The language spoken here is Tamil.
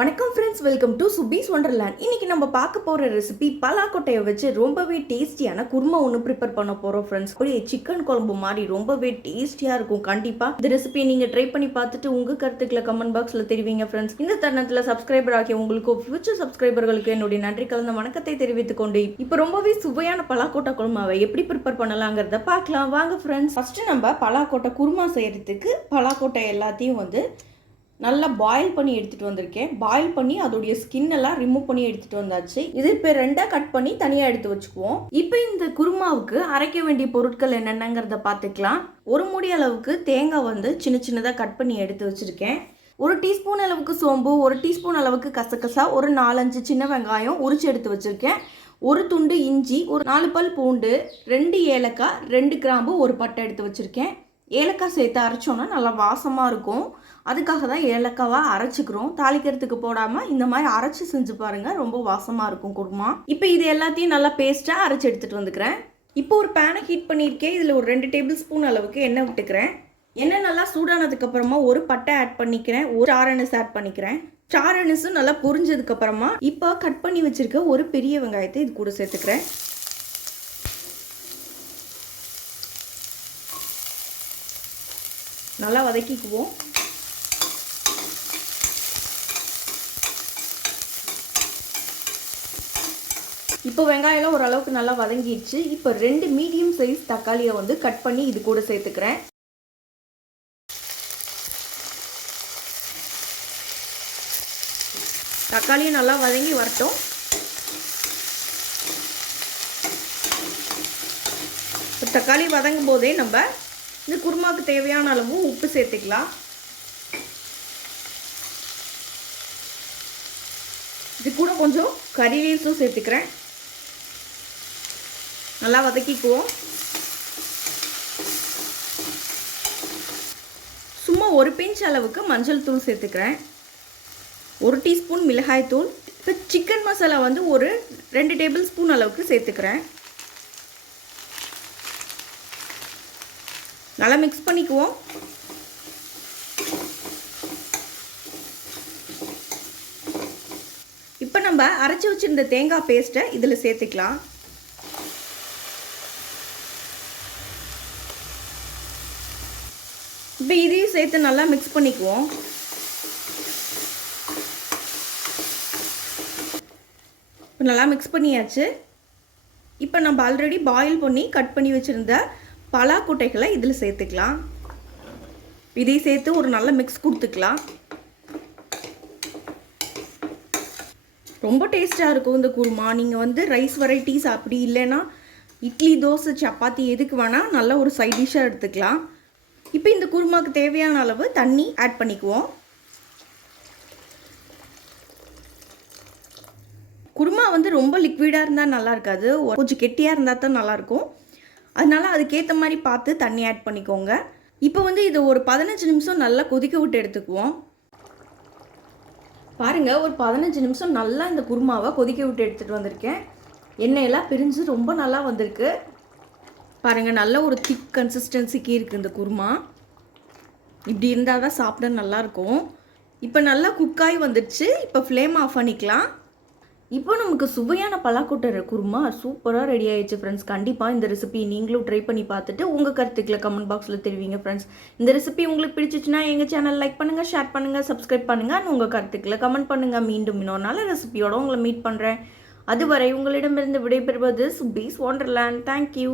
வணக்கம் ஃப்ரெண்ட்ஸ், வெல்கம் டு சுபீஸ் ஒண்டர்லேண்ட். இன்னைக்கு நம்ம பார்க்க போகிற ரெசிபி பலாக்கொட்டையை வச்சு ரொம்பவே டேஸ்டியான குருமா ஒன்று ப்ரிப்பேர் பண்ண போகிறோம் ஃப்ரெண்ட்ஸ். அப்படியே சிக்கன் குழம்பு மாதிரி ரொம்பவே டேஸ்டியாக இருக்கும். கண்டிப்பாக இந்த ரெசிபியை நீங்கள் ட்ரை பண்ணி பார்த்துட்டு உங்கள் கருத்துக்களை கமெண்ட் பாக்ஸில் தெரிவிங்க ஃப்ரெண்ட்ஸ். இந்த தருணத்தில் சப்ஸ்கிரைபர் ஆகிய உங்களுக்கு ஃபியூச்சர் சப்ஸ்கிரைபர்களுக்கு என்னுடைய நன்றி கலந்த வணக்கத்தை தெரிவித்துக் கொண்டு இப்போ ரொம்பவே சுவையான பலாக்கொட்டை குருமாவை எப்படி ப்ரிப்பேர் பண்ணலாங்கிறத பார்க்கலாம் வாங்க ஃப்ரெண்ட்ஸ். ஃபஸ்ட்டு நம்ம பலாக்கொட்டை குருமா செய்கிறதுக்கு பலாக்கொட்டை எல்லாத்தையும் நல்லா பாயில் பண்ணி எடுத்துகிட்டு வந்திருக்கேன். பாயில் பண்ணி அதோடைய ஸ்கின் எல்லாம் ரிமூவ் பண்ணி எடுத்துகிட்டு வந்தாச்சு. இது இப்போ ரெண்டாக கட் பண்ணி தனியாக எடுத்து வச்சுக்குவோம். இப்போ இந்த குருமாவுக்கு அரைக்க வேண்டிய பொருட்கள் என்னென்னங்கிறத பார்த்துக்கலாம். ஒரு மூடி அளவுக்கு தேங்காய் சின்ன சின்னதாக கட் பண்ணி எடுத்து வச்சுருக்கேன். 1 டீஸ்பூன் அளவுக்கு சோம்பு, 1 டீஸ்பூன் அளவுக்கு கசகசா, ஒரு 4-5 சின்ன வெங்காயம் உரிச்சு எடுத்து வச்சுருக்கேன். ஒரு துண்டு இஞ்சி, ஒரு 4 பல் பூண்டு, 2 ஏலக்காய், 2 கிராம்பு, ஒரு பட்டை எடுத்து வச்சுருக்கேன். ஏலக்காய் சேர்த்து அரைச்சோன்னா நல்லா வாசமாக இருக்கும். அதுக்காக தான் ஏலக்காவாக அரைச்சிக்கிறோம். தாளிக்கிறதுக்கு போடாமல் இந்த மாதிரி அரைச்சி செஞ்சு பாருங்கள், ரொம்ப வாசமாக இருக்கும் குருமா. இப்போ இது எல்லாத்தையும் நல்லா பேஸ்ட்டாக அரைச்சி எடுத்துகிட்டு வந்துக்கிறேன். இப்போ ஒரு பேனை ஹீட் பண்ணியிருக்கேன். இதில் ஒரு 2 டேபிள் ஸ்பூன் அளவுக்கு எண்ணெய் விட்டுக்கிறேன். எண்ணெய் நல்லா சூடானதுக்கப்புறமா ஒரு பட்டை ஆட் பண்ணிக்கிறேன், ஒரு சாரணஸ் ஆட் பண்ணிக்கிறேன். சாரணஸும் நல்லா பொரிஞ்சதுக்கப்புறமா இப்போ கட் பண்ணி வச்சுருக்க ஒரு பெரிய வெங்காயத்தை இது கூட சேர்த்துக்கிறேன். நல்லா வதக்கிக்குவோம். இப்போ வெங்காயம் ஓரளவுக்கு நல்லா வதங்கிடுச்சு. இப்போ 2 மீடியம் சைஸ் தக்காளியை கட் பண்ணி இது கூட சேர்த்துக்கிறேன். தக்காளியும் நல்லா வதங்கி வரட்டும். தக்காளி வதங்கும் போதே நம்ம இந்த குருமாவுக்கு தேவையான அளவு உப்பு சேர்த்துக்கலாம். இது கூட கொஞ்சம் கறி லீவ்ஸும் சேர்த்துக்கிறேன். நல்லா வதக்கிக்குவோம். சும்மா ஒரு பிஞ்ச் அளவுக்கு மஞ்சள் தூள் சேர்த்துக்கிறேன். 1 டீஸ்பூன் மிளகாய் தூள். இப்போ சிக்கன் மசாலா ஒரு 2 டேபிள் ஸ்பூன் அளவுக்கு சேர்த்துக்கிறேன். நல்லா மிக்ஸ் பண்ணிக்குவோம். இப்போ நம்ம அரைச்சி வச்சிருந்த தேங்காய் பேஸ்ட்டை இதில் சேர்த்துக்கலாம். இப்போ இதையும் சேர்த்து நல்லா மிக்ஸ் பண்ணிக்குவோம். இப்போ நல்லா மிக்ஸ் பண்ணியாச்சு. இப்போ நம்ம ஆல்ரெடி பாயில் பண்ணி கட் பண்ணி வச்சுருந்த பலாக்கொட்டைகளை இதில் சேர்த்துக்கலாம். இதையும் சேர்த்து ஒரு நல்ல மிக்ஸ் கொடுத்துக்கலாம். ரொம்ப டேஸ்ட்டாக இருக்கும் இந்த குருமா. நீங்கள் ரைஸ் வெரைட்டிஸ் அப்படி இல்லைன்னா இட்லி, தோசை, சப்பாத்தி எதுக்கு வேணால் நல்ல ஒரு சைட் டிஷ்ஷாக எடுத்துக்கலாம். இப்போ இந்த குருமாவுக்கு தேவையான அளவு தண்ணி ஆட் பண்ணிக்குவோம். குருமா ரொம்ப லிக்விடாக இருந்தால் நல்லா இருக்காது, கொஞ்சம் கெட்டியாக இருந்தால் தான் நல்லாயிருக்கும். அதனால் அதுக்கேற்ற மாதிரி பார்த்து தண்ணி ஆட் பண்ணிக்கோங்க. இப்போ இதை ஒரு 15 நிமிஷம் நல்லா கொதிக்க விட்டு எடுத்துக்குவோம். பாருங்கள், ஒரு 15 நிமிஷம் நல்லா இந்த குருமாவை கொதிக்க விட்டு எடுத்துகிட்டு வந்திருக்கேன். எண்ணெயெல்லாம் பிரிஞ்சு ரொம்ப நல்லா வந்திருக்கு. பாருங்கள், நல்ல ஒரு திக் கன்சிஸ்டன்சிக்கு இருக்குது இந்த குருமா. இப்படி இருந்தால் தான் சாப்பிட நல்லாயிருக்கும். இப்போ நல்லா குக்காய் வந்துடுச்சு. இப்போ ஃப்ளேம் ஆஃப் பண்ணிக்கலாம். இப்போ நமக்கு சுவையான பலாக்கொட்டை குருமா சூப்பராக ரெடி ஆயிடுச்சு ஃப்ரெண்ட்ஸ். கண்டிப்பாக இந்த ரெசிபி நீங்களும் ட்ரை பண்ணி பார்த்துட்டு உங்கள் கருத்துக்களை கமெண்ட் பாக்ஸில் தெரிவிங்க ஃப்ரெண்ட்ஸ். இந்த ரெசிபி உங்களுக்கு பிடிச்சிச்சுன்னா எங்கள் சேனல் லைக் பண்ணுங்கள், ஷேர் பண்ணுங்கள், சப்ஸ்கிரைப் பண்ணுங்கள், உங்கள் கருத்துக்களை கமெண்ட் பண்ணுங்கள். மீண்டும் இன்னொரு நாள் ரெசிபியோட உங்களை மீட் பண்ணுறேன். அதுவரை உங்களிடமிருந்து விடைபெறுவது சுபீஸ் ஒண்டர்லேண்ட். தேங்க்யூ.